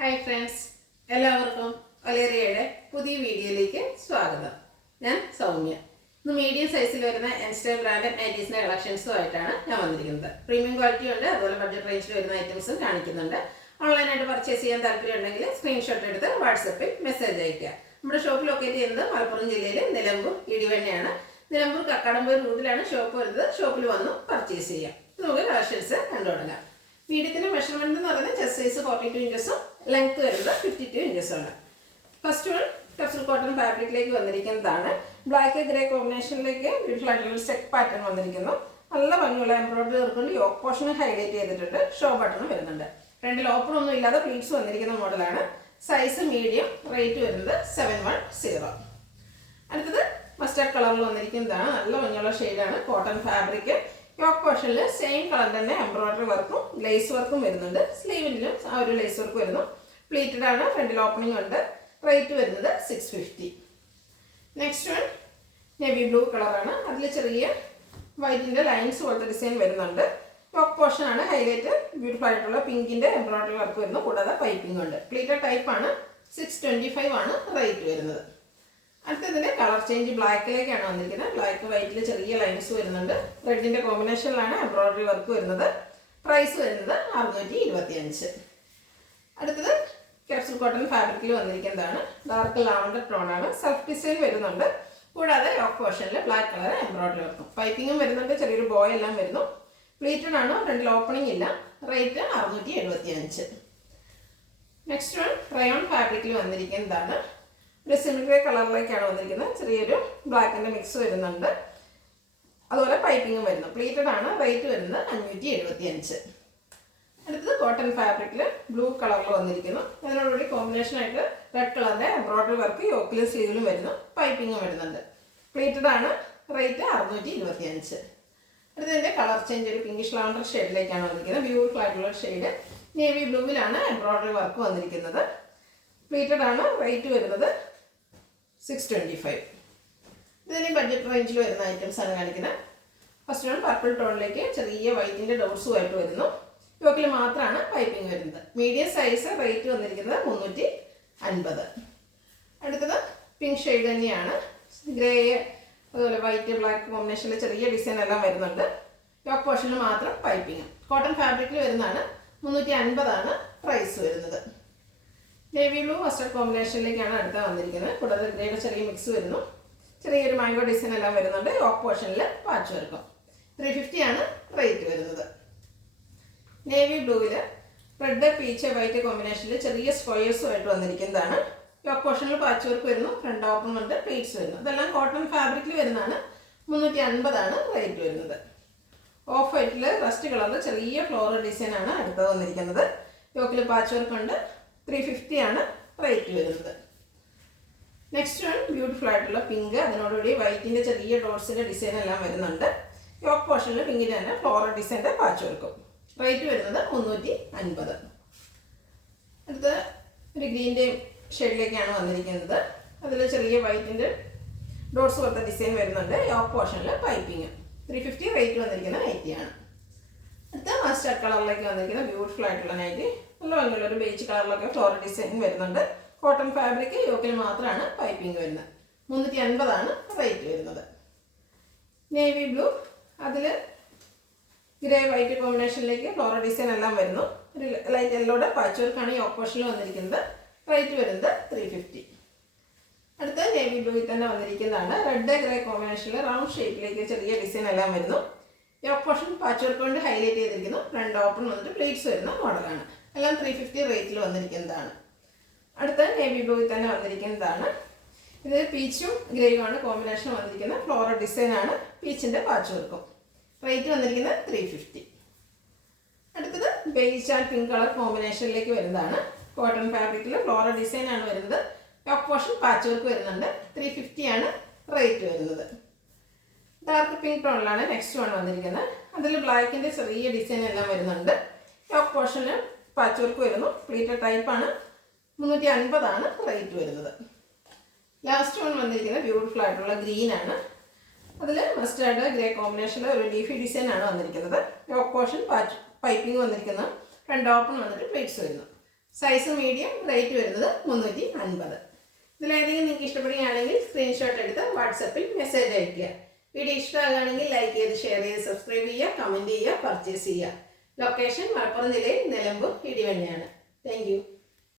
Hi friends, എല്ലാവർക്കും ഒലേറിയയുടെ പുതിയ വീഡിയോയിലേക്ക് സ്വാഗതം. ഞാൻ സൗമ്യ. ഇന്ന് മീഡിയം സൈസിൽ വരുന്ന എൻസ്റ്റൈൽ ബ്രാൻഡഡ് നൈറ്റീസിൻ്റെ കളക്ഷൻസുമായിട്ടാണ് ഞാൻ വന്നിരിക്കുന്നത്. പ്രീമിയം ക്വാളിറ്റി ഉണ്ട്, അതുപോലെ ബഡ്ജറ്റ് റേഞ്ചിൽ വരുന്ന ഐറ്റംസും കാണിക്കുന്നുണ്ട്. ഓൺലൈനായിട്ട് പർച്ചേസ് ചെയ്യാൻ താല്പര്യം ഉണ്ടെങ്കിൽ സ്ക്രീൻഷോട്ട് എടുത്ത് വാട്സപ്പിൽ മെസ്സേജ് അയയ്ക്കുക. നമ്മുടെ ഷോപ്പ് ലൊക്കേറ്റ് ചെയ്യുന്നത് മലപ്പുറം ജില്ലയിൽ നിലമ്പൂർ ഇടിവണ്ണയാണ്. നിലമ്പൂർ കക്കാടംപൊയിൽ റൂട്ടിലാണ് ഷോപ്പ് വരുന്നത്. ഷോപ്പിൽ വന്ന് പർച്ചേസ് ചെയ്യാം. നമുക്ക് കളക്ഷൻസ് കണ്ടുകൊടുക്കാം. മീഡിയത്തിൻ്റെ മെഷർമെൻറ്റ് എന്ന് പറയുന്നത് ചെസ്റ്റ് സൈസ് 42 ഇഞ്ചസും ലെങ്ത് വരുന്നത് 52 ഇഞ്ചസാണ്. ഫസ്റ്റ് വൺ ടെക്സ്റ്റൈൽ കോട്ടൺ ഫാബ്രിക്കിലേക്ക് വന്നിരിക്കുന്നതാണ്. ബ്ലാക്ക് ഗ്രേ കോമ്പിനേഷനിലേക്ക് ബ്യൂട്ടിഫുൾ ആയിട്ടുള്ള സ്റ്റെക്ക് പാറ്റേൺ വന്നിരിക്കുന്നു. നല്ല ഭംഗിയുള്ള എംബ്രോയിഡറി വർക്കുകൊണ്ട് യോക്ക് പോർഷൻ ഹൈലൈറ്റ് ചെയ്തിട്ടുണ്ട്. ഷോ ബട്ടണും വരുന്നുണ്ട്. ഫ്രണ്ടിൽ ഓപ്പൺ ഒന്നും ഇല്ലാതെ പ്ലീറ്റ്സ് വന്നിരിക്കുന്ന മോഡലാണ്. സൈസ് മീഡിയം, റേറ്റ് വരുന്നത് 710. അടുത്തത് മസ്റ്റാർഡ് കളറിൽ വന്നിരിക്കുന്നതാണ്. നല്ല ഭംഗിയുള്ള ഷെയ്ഡാണ്. Cotton fabric. യോക്ക് പോർഷനിൽ സെയിം കളർ തന്നെ എംബ്രോയിഡറി വർക്കും ലേസ് വർക്കും വരുന്നുണ്ട്. സ്ലീവിലും ആ ഒരു ലേസ് വർക്ക് വരുന്നു. പ്ലീറ്റഡ് ആണ്. ഫ്രണ്ടിൽ ഓപ്പണിംഗ് ഉണ്ട്. റേറ്റ് വരുന്നത് 650. നെക്സ്റ്റ് വൺ നേവി ബ്ലൂ കളറാണ്. അതിൽ ചെറിയ വൈറ്റിൻ്റെ ലൈൻസ് പോലത്തെ ഡിസൈൻ വരുന്നുണ്ട്. യോക്ക് പോർഷൻ ആണ് ഹൈലൈറ്റ്. ബ്യൂട്ടിഫുൾ ആയിട്ടുള്ള പിങ്കിൻ്റെ എംബ്രോയിഡറി വർക്ക് വരുന്നു. കൂടാതെ പൈപ്പിംഗ് ഉണ്ട്. പ്ലീറ്റഡ് ടൈപ്പാണ്. 625 ആണ് റേറ്റ് വരുന്നത്. അടുത്തതിൻ്റെ കളർ ചേഞ്ച് ബ്ലാക്കിലേക്കാണ് വന്നിരിക്കുന്നത്. ബ്ലാക്ക് വൈറ്റിൽ ചെറിയ ലൈൻസ് വരുന്നുണ്ട്. റെഡിൻ്റെ കോമ്പിനേഷനിലാണ് എംബ്രോയിഡറി വർക്ക് വരുന്നത്. പ്രൈസ് വരുന്നത് 625. അടുത്തത് ക്യാപ്സൂൾ കോട്ടൺ ഫാബ്രിക്കിൽ വന്നിരിക്കുന്നതാണ്. ഡാർക്ക് ലാവൻഡർ ടോണാണ്. സെൽഫ് ഡിസൈൻ വരുന്നുണ്ട്. കൂടാതെ യോക്ക് പോർഷനിൽ ബ്ലാക്ക് കളർ എംബ്രോയിഡറി വർക്കും പൈപ്പിങ്ങും വരുന്നുണ്ട്. ചെറിയൊരു ബോയ് എല്ലാം വരുന്നു. പ്ലീറ്റഡ് ആണ്. ഫ്രണ്ടിൽ ഓപ്പണിംഗ് ഇല്ല. റേറ്റ് 675. നെക്സ്റ്റ് വൺ റയോൺ ഫാബ്രിക്കിൽ വന്നിരിക്കുന്നതാണ്. ഒരു സിമിലർ കളറിലേക്കാണ് വന്നിരിക്കുന്നത്. ചെറിയൊരു ബ്ലാക്കിൻ്റെ മിക്സ് വരുന്നുണ്ട്. അതുപോലെ പൈപ്പിങ്ങും വരുന്നു. പ്ലീറ്റഡ് ആണ്. റേറ്റ് വരുന്നത് 575. അടുത്തത് കോട്ടൺ ഫാബ്രിക്കിൽ ബ്ലൂ കളറിൽ വന്നിരിക്കുന്നു. അതിനോടുകൂടി കോമ്പിനേഷനായിട്ട് റെഡ് കളറിൻ്റെ എംബ്രോയിഡറി വർക്ക് യോക്കിലും സ്ലീവിലും വരുന്നു. പൈപ്പിങ്ങും വരുന്നുണ്ട്. പ്ലീറ്റഡ് ആണ്. റേറ്റ് 625. അടുത്തതിൻ്റെ കളർ ചേഞ്ച് ഒരു പിങ്കിഷ് ലാവൻഡർ ഷെയ്ഡിലേക്കാണ് വന്നിരിക്കുന്നത്. ബ്യൂട്ടിഫുൾ ആയിട്ടുള്ള ഷെയ്ഡ്. നേവി ബ്ലൂവിലാണ് എംബ്രോയിഡറി വർക്ക് വന്നിരിക്കുന്നത്. പ്ലീറ്റഡ് ആണ്. റേറ്റ് വരുന്നത് 625. ഇതിന് ബഡ്ജറ്റ് റേഞ്ചിൽ വരുന്ന ഐറ്റംസ് ആണ് കാണിക്കുന്നത്. ഫസ്റ്റ് വൺ പർപ്പിൾ ടോണിലേക്ക് ചെറിയ വൈറ്റിൻ്റെ ഡോട്ട്സുമായിട്ട് വരുന്നു. യോക്കിൽ മാത്രമാണ് പൈപ്പിംഗ് വരുന്നത്. Medium size. റേറ്റ് വന്നിരിക്കുന്നത് 350. അടുത്തത് പിങ്ക് ഷെയ്ഡ് തന്നെയാണ്. ഗ്രേ അതുപോലെ വൈറ്റ് ബ്ലാക്ക് കോമ്പിനേഷനിൽ ചെറിയ ഡിസൈൻ എല്ലാം വരുന്നുണ്ട്. യോക്ക് പോർഷനിൽ മാത്രം പൈപ്പിംഗ്. കോട്ടൺ ഫാബ്രിക്കിൽ വരുന്നതാണ്. 350 പ്രൈസ് വരുന്നത്. നേവി ബ്ലൂ മസ്റ്റർഡ് കോമ്പിനേഷനിലേക്കാണ് അടുത്ത വന്നിരിക്കുന്നത്. കൂടാതെ ഗ്രേയുടെ ചെറിയ മിക്സ് വരുന്നു. ചെറിയൊരു മാംഗോ ഡിസൈൻ എല്ലാം വരുന്നുണ്ട്. യോക്ക് പോർഷനിൽ പാച്ച് വർക്കും. 350 ആണ് റേറ്റ് വരുന്നത്. നേവി ബ്ലൂവിൽ റെഡ് പീച്ച് വൈറ്റ് കോമ്പിനേഷനിൽ ചെറിയ സ്ക്വയേഴ്സുമായിട്ട് വന്നിരിക്കുന്നതാണ്. യോക്ക് പോർഷനിൽ പാച്ച് വർക്ക് വരുന്നു. ഫ്രണ്ട് ഓപ്പൺ ഉണ്ട്. പ്ലീറ്റ്സ് വരുന്നു. ഇതെല്ലാം കോട്ടൺ ഫാബ്രിക്കിൽ വരുന്നതാണ്. 350 റേറ്റ് വരുന്നത്. ഓഫ് വൈറ്റിൽ റസ്റ്റ് കളറിൽ ചെറിയ ഫ്ലോറൽ ഡിസൈൻ ആണ് അടുത്തത് വന്നിരിക്കുന്നത്. യോക്കിൽ പാച്ച് വർക്ക് ഉണ്ട്. 350 റേറ്റ് വരുന്നത്. നെക്സ്റ്റ് വൺ ബ്യൂട്ടിഫുൾ ആയിട്ടുള്ള പിങ്ക്. അതിനോടുകൂടി വൈറ്റിൻ്റെ ചെറിയ ഡോട്ട്സിൻ്റെ ഡിസൈൻ എല്ലാം വരുന്നുണ്ട്. യോക്ക് പോർഷനിൽ പിങ്കിൻ്റെ തന്നെ ഫ്ലോറൽ ഡിസൈൻ്റെ പാച്ച് വർക്കും. റേറ്റ് വരുന്നത് 350. അടുത്ത് ഒരു ഗ്രീൻ്റെ ഷെയ്ഡിലേക്കാണ് വന്നിരിക്കുന്നത്. അതിൽ ചെറിയ വൈറ്റിൻ്റെ ഡോട്ട്സ് പോലത്തെ ഡിസൈൻ വരുന്നുണ്ട്. യോക്ക് പോർഷനിൽ പൈപ്പിങ്. 350 റേറ്റ് വന്നിരിക്കുന്നത് 80. അടുത്ത മസ്റ്റാർഡ് കളറിലേക്ക് വന്നിരിക്കുന്ന ബ്യൂട്ടിഫുൾ ആയിട്ടുള്ള നൈറ്റി. നല്ല ഭംഗിയുള്ള ഒരു ബേജ് കളറിലൊക്കെ ഫ്ലോറൽ ഡിസൈൻ വരുന്നുണ്ട്. Cotton fabric. യോക്കിൽ മാത്രമാണ് പൈപ്പിംഗ് വരുന്നത്. 350 റേറ്റ് വരുന്നത്. Navy blue. അതിൽ ഗ്രേ വൈറ്റ് കോമ്പിനേഷനിലേക്ക് ഫ്ലോറൽ ഡിസൈൻ എല്ലാം വരുന്നു. ഒരു ലൈറ്റ് യെല്ലോയുടെ പാച്ച് വർക്കാണ് യോക്ക് പോർഷനിൽ വന്നിരിക്കുന്നത്. റേറ്റ് വരുന്നത് 350. അടുത്ത നേവി ബ്ലൂവിൽ തന്നെ വന്നിരിക്കുന്നതാണ്. റെഡ് ഗ്രേ കോമ്പിനേഷനിൽ റൗണ്ട് ഷേപ്പിലേക്ക് ചെറിയ ഡിസൈൻ എല്ലാം വരുന്നു. യോക്ക് പോർഷൻ പാച്ച് വർക്ക് കൊണ്ട് ഹൈലൈറ്റ് ചെയ്തിരിക്കുന്നു. ഫ്രണ്ട് ഓപ്പൺ വന്നിട്ട് പ്ലീറ്റ്സ് വരുന്ന മോഡലാണ്. എല്ലാം 350 റേറ്റിൽ വന്നിരിക്കുന്നതാണ്. അടുത്ത നേവി ബ്ലൂവിൽ തന്നെ വന്നിരിക്കുന്നതാണ്. ഇത് പീച്ചും ഗ്രേയുമാണ് കോമ്പിനേഷൻ വന്നിരിക്കുന്നത്. ഫ്ലോറൽ ഡിസൈനാണ്. പീച്ചിൻ്റെ പാച്ച് വർക്കും. റേറ്റ് വന്നിരിക്കുന്നത് 350. അടുത്തത് ബേജ് ആൻഡ് പിങ്ക് കളർ കോമ്പിനേഷനിലേക്ക് വരുന്നതാണ്. കോട്ടൺ ഫാബ്രിക്കിൽ ഫ്ലോറൽ ഡിസൈനാണ് വരുന്നത്. യോക്ക് പോർഷൻ പാച്ച് വർക്ക് വരുന്നുണ്ട്. 350 റേറ്റ് വരുന്നത്. ഡാർക്ക് പിങ്ക് ടോണിലാണ് നെക്സ്റ്റ് വൺ വന്നിരിക്കുന്നത്. അതിൽ ബ്ലാക്കിൻ്റെ ചെറിയ ഡിസൈൻ എല്ലാം വരുന്നുണ്ട്. യോക്ക് പോർഷനിൽ പാച്ച് വർക്ക് വരുന്നു. പ്ലീറ്റഡ് ടൈപ്പാണ്. 350 റേറ്റ് വരുന്നത്. ലാസ്റ്റ് വൺ വന്നിരിക്കുന്നത് ബ്യൂട്ടിഫുൾ ആയിട്ടുള്ള ഗ്രീനാണ്. അതിൽ മസ്റ്റാർഡ് ഗ്രേ കോമ്പിനേഷനിൽ ഒരു ലീഫി ഡിസൈൻ ആണ് വന്നിരിക്കുന്നത്. യോക്ക് പോർഷൻ പാച്ച് പൈപ്പിംഗ് വന്നിരിക്കുന്നത്. ഫ്രണ്ട് ഓപ്പൺ വന്നിട്ട് പ്ലേറ്റ്സ് വരുന്നു. സൈസ് മീഡിയം, റേറ്റ് വരുന്നത് 350. ഇതിലേതെങ്കിലും നിങ്ങൾക്ക് ഇഷ്ടപ്പെടുകയാണെങ്കിൽ സ്ക്രീൻഷോട്ട് എടുത്ത് വാട്സപ്പിൽ മെസ്സേജ് അയയ്ക്കുക. വീഡിയോ ഇഷ്ടമാകുകയാണെങ്കിൽ ലൈക്ക് ചെയ്ത്, ഷെയർ ചെയ്ത്, സബ്സ്ക്രൈബ് ചെയ്യുക, കമൻറ്റ് ചെയ്യുക, പർച്ചേസ് ചെയ്യുക. ലൊക്കേഷൻ മലപ്പുറം ജില്ലയിൽ നിലമ്പൂർ ഇടിവണ്ണയാണ്. Thank you.